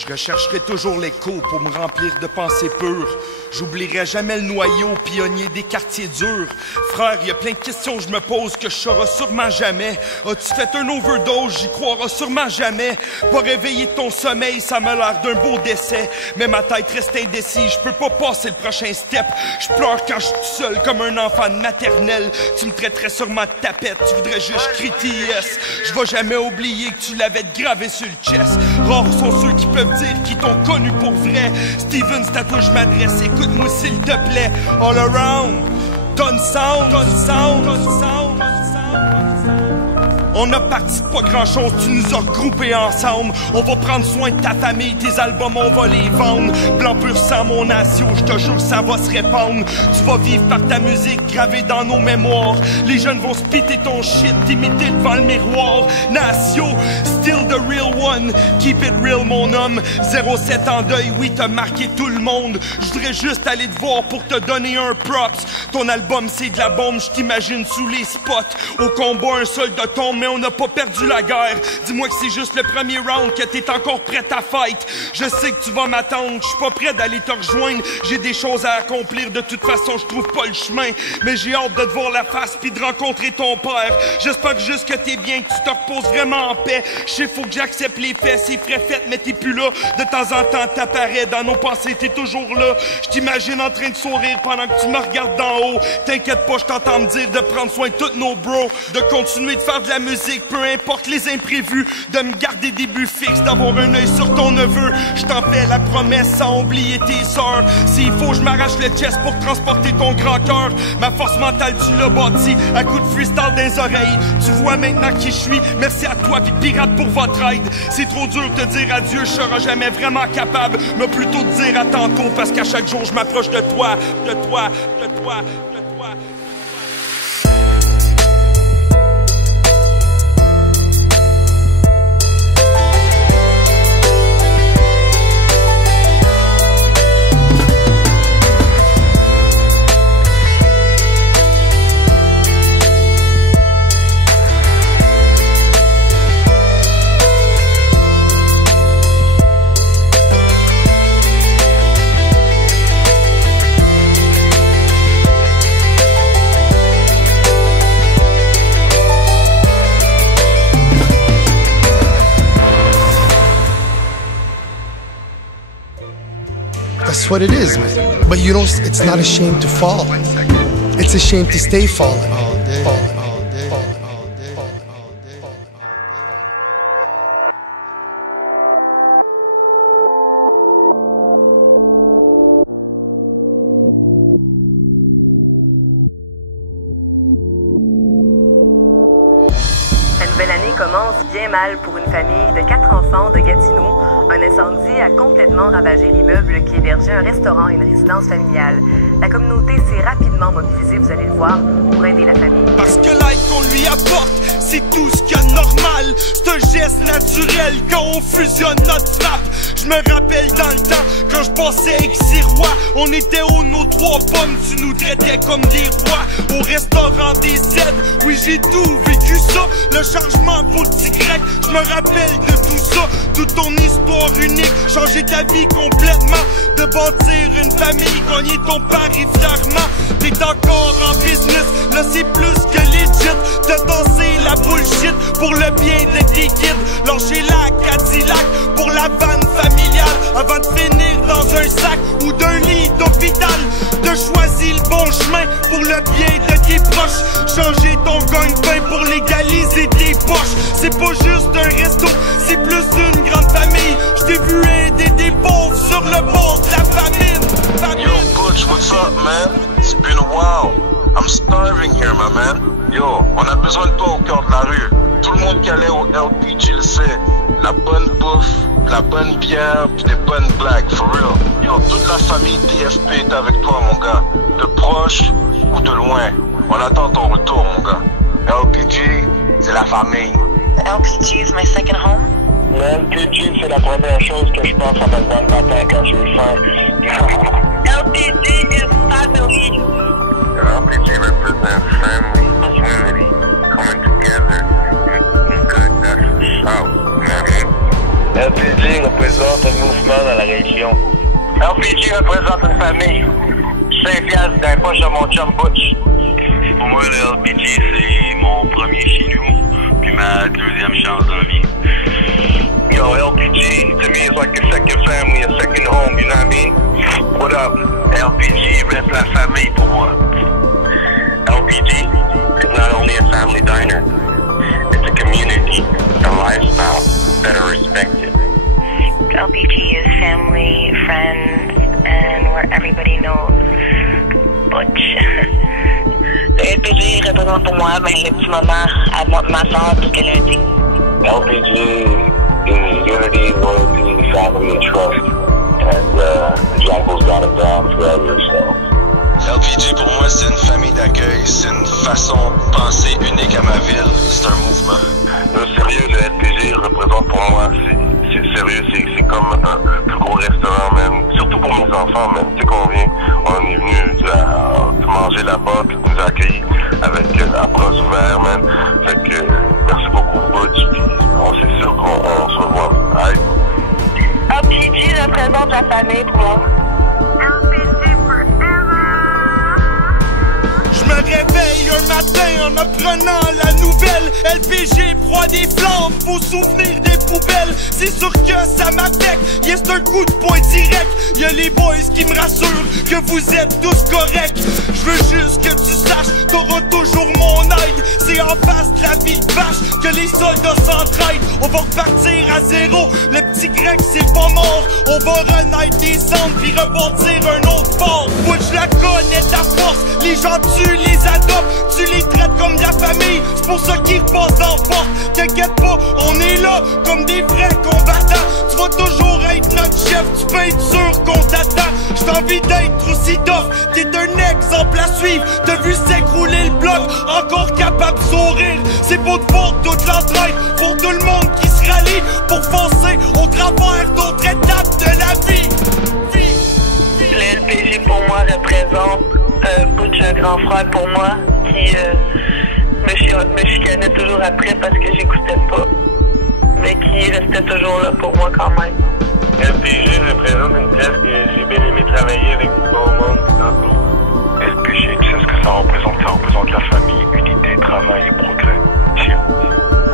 Je rechercherai toujours l'écho pour me remplir de pensées pures. J'oublierai jamais le noyau pionnier des quartiers durs. Frère, y a plein de questions que je me pose que je saurai sûrement jamais. As-tu fait un overdose? J'y croirai sûrement jamais. Pas réveiller ton sommeil, ça m'a l'air d'un beau décès. Mais ma tête reste indécise, je peux pas passer le prochain step. Je pleure quand je suis tout seul comme un enfant de maternelle. Tu me traiterais sûrement de tapette, tu voudrais juste crier TS. Je vais jamais oublier que tu l'avais gravé sur le chest. Rares sont ceux qui peuvent dire qu'ils t'ont connu pour vrai. Steven, c'est à toi je m'adresse, écoute-moi s'il te plaît. All around, ton sound, ton sound, ton sound. On a parti de pas grand chose, tu nous as regroupés ensemble. On va prendre soin de ta famille, tes albums on va les vendre. Blanc pur sang mon nation, je te jure ça va se répandre. Tu vas vivre par ta musique gravée dans nos mémoires. Les jeunes vont spitter ton shit, t'imiter devant le miroir. Natio, still the real one, keep it real mon homme. 07 en deuil, oui t'as marqué tout le monde. Je voudrais juste aller te voir pour te donner un props. Ton album c'est de la bombe, je t'imagine sous les spots. Au combat un soldat tombe mais on n'a pas perdu la guerre. Dis-moi que c'est juste le premier round, que t'es encore prête à fight. Je sais que tu vas m'attendre, je suis pas prêt d'aller te rejoindre. J'ai des choses à accomplir, de toute façon je trouve pas le chemin. Mais j'ai hâte de te voir la face puis de rencontrer ton père. J'espère que juste que t'es bien, que tu te reposes vraiment en paix. Je sais faut que j'accepte les faits, c'est frais fait mais t'es plus là. De temps en temps t'apparais dans nos pensées, t'es toujours là. Je t'imagine en train de sourire pendant que tu me regardes d'en haut. T'inquiète pas, je t'entends me dire de prendre soin de tous nos bros, de continuer de faire de la musique, peu importe les imprévus, de me garder des buts fixes, d'avoir un œil sur ton neveu. Je t'en fais la promesse sans oublier tes sœurs. S'il faut, je m'arrache le chest pour transporter ton grand cœur. Ma force mentale, tu l'as bâtie à coups de freestyle dans les oreilles. Tu vois maintenant qui je suis, merci à toi pis Pirate pour votre aide. C'est trop dur de te dire adieu, je serai jamais vraiment capable, mais plutôt de dire à tantôt, parce qu'à chaque jour je m'approche de toi, de toi, de toi, de toi. That's what it is, man. But you don't, it's not a shame to fall. It's a shame to stay falling. La nouvelle année commence bien mal pour une famille de 4 enfants de Gatineau. Un incendie a complètement ravagé l'immeuble qui hébergeait un restaurant et une résidence familiale. La communauté s'est rapidement mobilisée, vous allez le voir, pour aider la famille. Parce que l'aide qu'on lui apporte, c'est tout ce qu'il y a de normal. C'est un geste naturel quand on fusionne notre frappe. Je me rappelle dans le temps, quand je passais avec ces rois, on était aux nos 3 pommes, tu nous traitais comme des rois. Au restaurant des aides, oui j'ai tout vécu ça. Le changement pour le petit grec, je me rappelle de tout ça. Toute ton histoire unique, changer ta vie complètement. De bâtir une famille, gagner ton pari fièrement. T'es encore en business, là c'est plus que legit. De danser la bullshit pour le bien de tes kids. Lâcher la Cadillac pour la vanne familiale, avant de finir dans un sac ou d'un lit d'hôpital. De choisir le bon chemin pour le bien de tes proches. Changer ton gagne-pain pour légaliser tes poches. C'est pas juste un resto, c'est plus une grande famille. Je t'ai vu aider des pauvres sur le bord de la famine. Yo, Butch, what's up, man? It's been a while. I'm starving here, my man. Yo, on a besoin de toi au cœur de la rue. Tout le monde qui allait au LPG le sait. La bonne bouffe, la bonne bière, pis des bonnes blagues, for real. Yo, toute la famille DFP est avec toi, mon gars. De proche ou de loin. On attend ton retour, mon gars. LPG, c'est la famille. The LPG is my second home. Le LPG, c'est la première chose que je pense à mon bon matin quand j'ai faim. LPG is family. LPG represents family, unity, coming together, and good, that's the South. LPG représente un mouvement dans la région. LPG représente une famille. 5 piastres dans la poche de mon chum Butch. Pour moi, le LPG, c'est mon premier chez nous, puis ma deuxième chance dans la vie. Yo, LPG, to me, it's like a second family, a second home, you know what I mean? What up? LPG reste la famille pour moi. LPG is not only a family diner, it's a community, a lifestyle that are respected. LPG is family, friends, and where everybody knows Butch. Le LPG représente pour moi les petits moments à ma soeur, tout ce qu'elle a dit. LPG is unity, loyalty, family, and trust. And Jack goes down and down forever, so. LPG pour moi c'est une famille d'accueil, c'est une façon de penser unique à ma ville, c'est un mouvement. Le sérieux, le LPG représente pour moi, c'est sérieux, c'est comme un plus gros restaurant même, surtout pour mes enfants même, tu sais qu'on vient, on est venu manger là-bas, puis nous accueillir avec à bras ouverts même, fait que merci beaucoup Butch, puis c'est sûr qu'on se revoit. Aïe. LPG représente la famille pour moi. Je me réveille un matin en apprenant la nouvelle. LPG, proie des flammes, faut souvenir des poubelles. C'est sûr que ça m'affecte, yeah, c'est un coup de poing direct. Y'a les boys qui me rassurent que vous êtes tous corrects. Je veux juste que tu saches, t'auras toujours mon aide. C'est en face de la vie de vache que les soldats s'entraident. On va repartir à zéro, le petit grec c'est pas mort. On va renaître des cendres puis rebâtir un autre fort. Moi je la connais ta force, les gens tu les adoptes, tu les traites comme de la famille, c'est pour ça qu'ils repassent dans la porte. T'inquiète pas, on est là comme des vrais combattants. Tu vas toujours être notre chef, tu peux être sûr qu'on t'attend. J'ai envie d'être aussi tough, t'es un exemple à suivre. T'as vu s'écrouler le bloc, encore capable de sourire. C'est beau de voir toute l'entraide, pour tout le monde qui se rallie, pour foncer au travers d'autres étapes de la vie. Le LPG pour moi représente Butch, un grand frère pour moi, qui me chicanait toujours après parce que j'écoutais pas, mais qui restait toujours là pour moi quand même. LPG représente une place que j'ai bien aimé travailler avec du bon monde tantôt. LPG, tu sais ce que ça représente? Ça représente la famille, unité, travail et progrès. Tiens.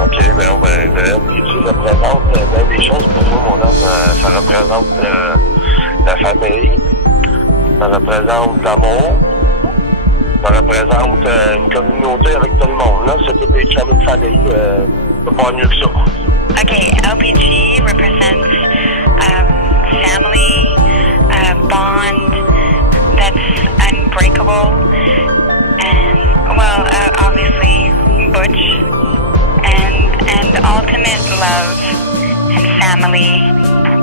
Ok, le LPG représente bien des choses pour moi, mon homme. Ça représente la famille, ça représente l'amour, ça représente une communauté avec tout le monde. Là, c'est tout des chums de famille, pas mieux que ça. Okay, LPG represents family, bond that's unbreakable, and well, obviously Butch, and ultimate love and family,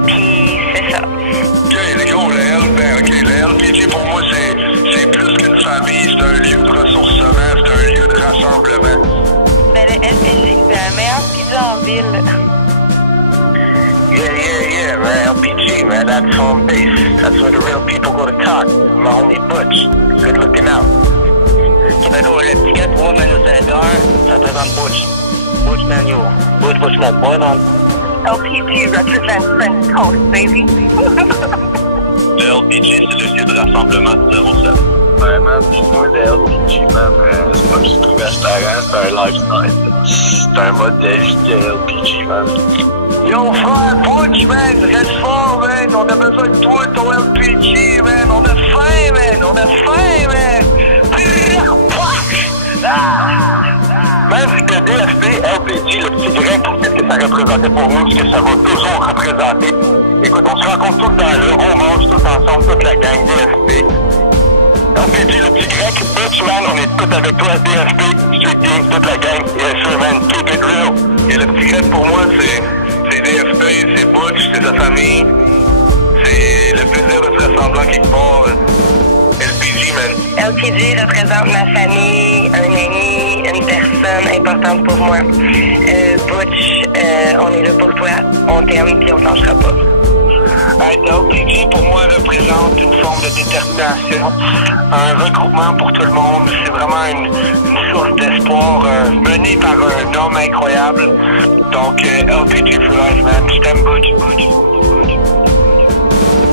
peace, c'est ça. Ok, les gars, le LPG pour moi c'est plus qu'une famille, c'est un lieu de ressourcement, c'est un lieu de rassemblement. Ben, le LPG, c'est la meilleure pizza en ville. Yeah, man, LPG, man, that's home base. That's where the real people go to talk. My homie Butch, good looking out. D'accord, le petit gars pour Manu Sadar, ça représente Butch. Butch Manu. Butch mon boy, man. LPG represents French Coast, baby. Le LPG, c'est le lieu de rassemblement de 07. Ouais, man, pour moi, le LPG, man, c'est pas juste un restaurant, c'est un lifestyle. C'est un mode de vie de LPG, man. Yo, frère Butch, man, reste fort, man. On a besoin de toi, ton LPG, man. On a faim, man. On a faim, man. Même si le DFP, LPG, le petit grec, qu'est-ce que ça représentait pour nous, ce que ça va toujours représenter. Écoute, on se rencontre tout le temps là, on mange tout ensemble, toute la gang DFP. LPG, le petit grec, Butch, man, on est tous avec toi, DFP, Street Gang, toute la gang. Yes, sir, man, keep it real. Et le petit grec, pour moi, c'est DFP, c'est Butch, c'est sa famille. C'est le plaisir de se rassembler quelque part. LPG, man. LPG représente ma famille, un ami, une personne importante pour moi. Butch, on est là pour toi, on t'aime puis on ne lâchera pas. LPG pour moi représente une forme de détermination, un regroupement pour tout le monde. C'est vraiment une source d'espoir menée par un homme incroyable. Donc LPG for life, man. Je t'aime, Butch.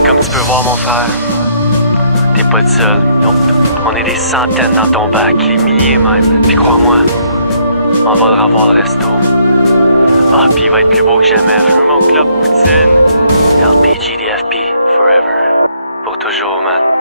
Comme tu peux voir, mon frère, t'es pas le seul. On est des centaines dans ton bac, des milliers même. Puis crois-moi, on va le revoir le resto. Ah, puis il va être plus beau que jamais. Je veux mon club poutine. LPG DFP, forever. Pour toujours, man.